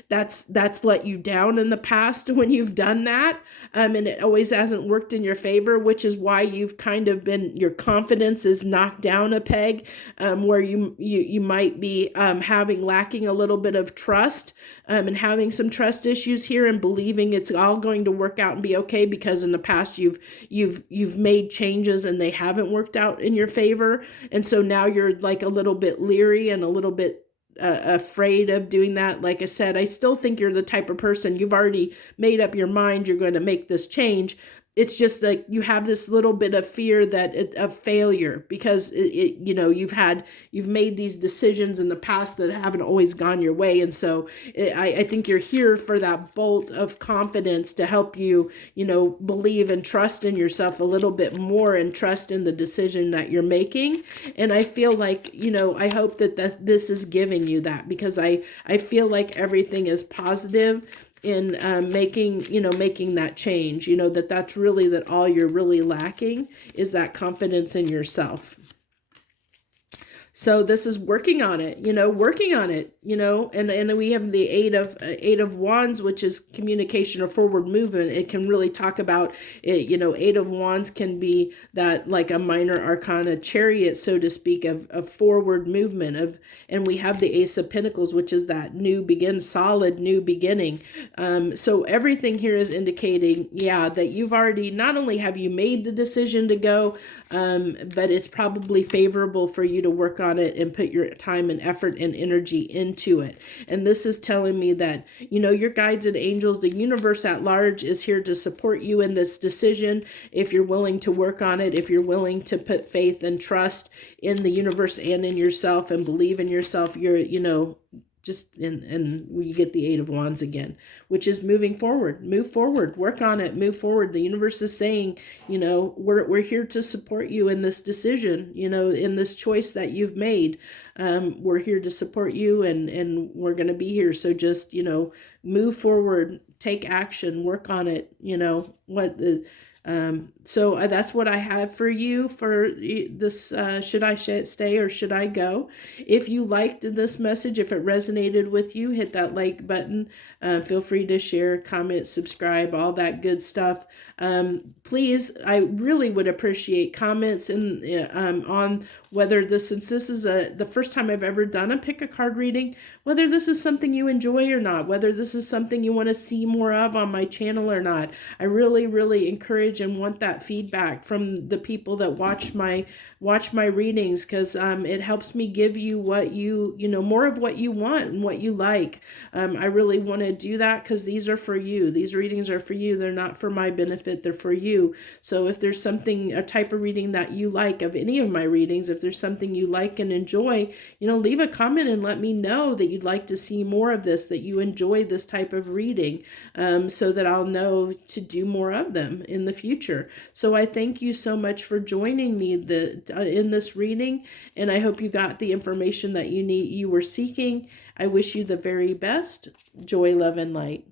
that's let you down in the past when you've done that. And it always hasn't worked in your favor, which is why you've kind of been, your confidence is knocked down a peg, where you might be lacking a little bit of trust, and having some trust issues here, and believing it's all going to work out and be okay, because in the past you've made changes and they haven't worked out in your favor. And so now you're like a little bit leery and a little bit afraid of doing that. Like I said, I still think you're the type of person, you've already made up your mind you're going to make this change. It's just that you have this little bit of fear of failure, because you've made these decisions in the past that haven't always gone your way. And so I think you're here for that bolt of confidence to help you, believe and trust in yourself a little bit more and trust in the decision that you're making. And I feel like, I hope that this is giving you that, because I feel like everything is positive in making that change, that's really, that all you're really lacking is that confidence in yourself. So this is working on it, and we have the eight of wands, which is communication or forward movement. It can really talk about it, eight of wands can be that, like a minor arcana chariot, so to speak, of forward movement and we have the ace of pentacles, which is that solid new beginning. So everything here is indicating, that you've already, not only have you made the decision to go, but it's probably favorable for you to work on it and put your time and effort and energy into it. And this is telling me that, your guides and angels, the universe at large, is here to support you in this decision. If you're willing to work on it, if you're willing to put faith and trust in the universe and in yourself and believe in yourself, you're, and we get the eight of wands again, which is moving forward, move forward, work on it, move forward. The universe is saying, we're here to support you in this decision, in this choice that you've made. We're here to support you, and we're going to be here. So just, move forward, take action, work on it, so that's what I have for you for this, should I stay or should I go? If you liked this message, if it resonated with you, hit that like button. Feel free to share, comment, subscribe, all that good stuff. Please, I really would appreciate comments on whether since this is the first time I've ever done a pick a card reading, whether this is something you enjoy or not, whether this is something you want to see more of on my channel or not. I really, really encourage encourage and want that feedback from the people that watch my readings, because it helps me give you what you know, more of what you want and what you like. I really want to do that because these are for you. These readings are for you. They're not for my benefit. They're for you. So if there's something, a type of reading that you like of any of my readings, if there's something you like and enjoy, leave a comment and let me know that you'd like to see more of this, that you enjoy this type of reading, so that I'll know to do more of them in the future. So I thank you so much for joining me in this reading, and I hope you got the information that you were seeking. I wish you the very best. Joy, love, and light.